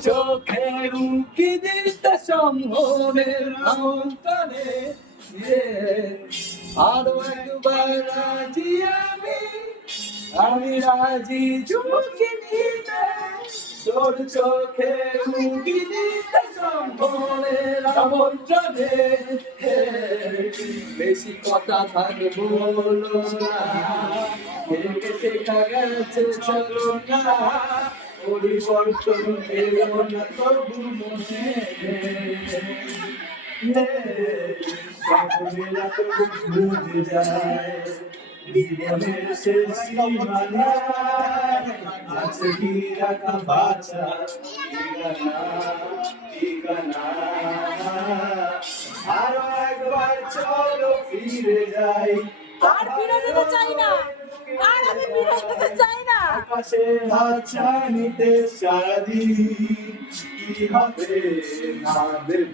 চোখে উকি দিতে সম্ভবের অন্তরে আরো একবার রাজি আমি রাজি চুমকি দিতে তোর চোখে উকি দিতে সম্ভবের অন্তরে বেশি কথা থাকবো না শেখা গেছে চলো না পরিবর্তন এলো না তবু মনে সকলেরা তবু বুঝে যায় জীবনের শেষ সীমানায় আছে কি রাখা বাঁচা ঠিকানা আরো একবার চলো ফিরে যাই আর ফিরে যেতে চাই না, আর আমি ফিরে যেতে চাই না। আকাশে হাতছানিতে সারাদিন কি হবে না ভেবে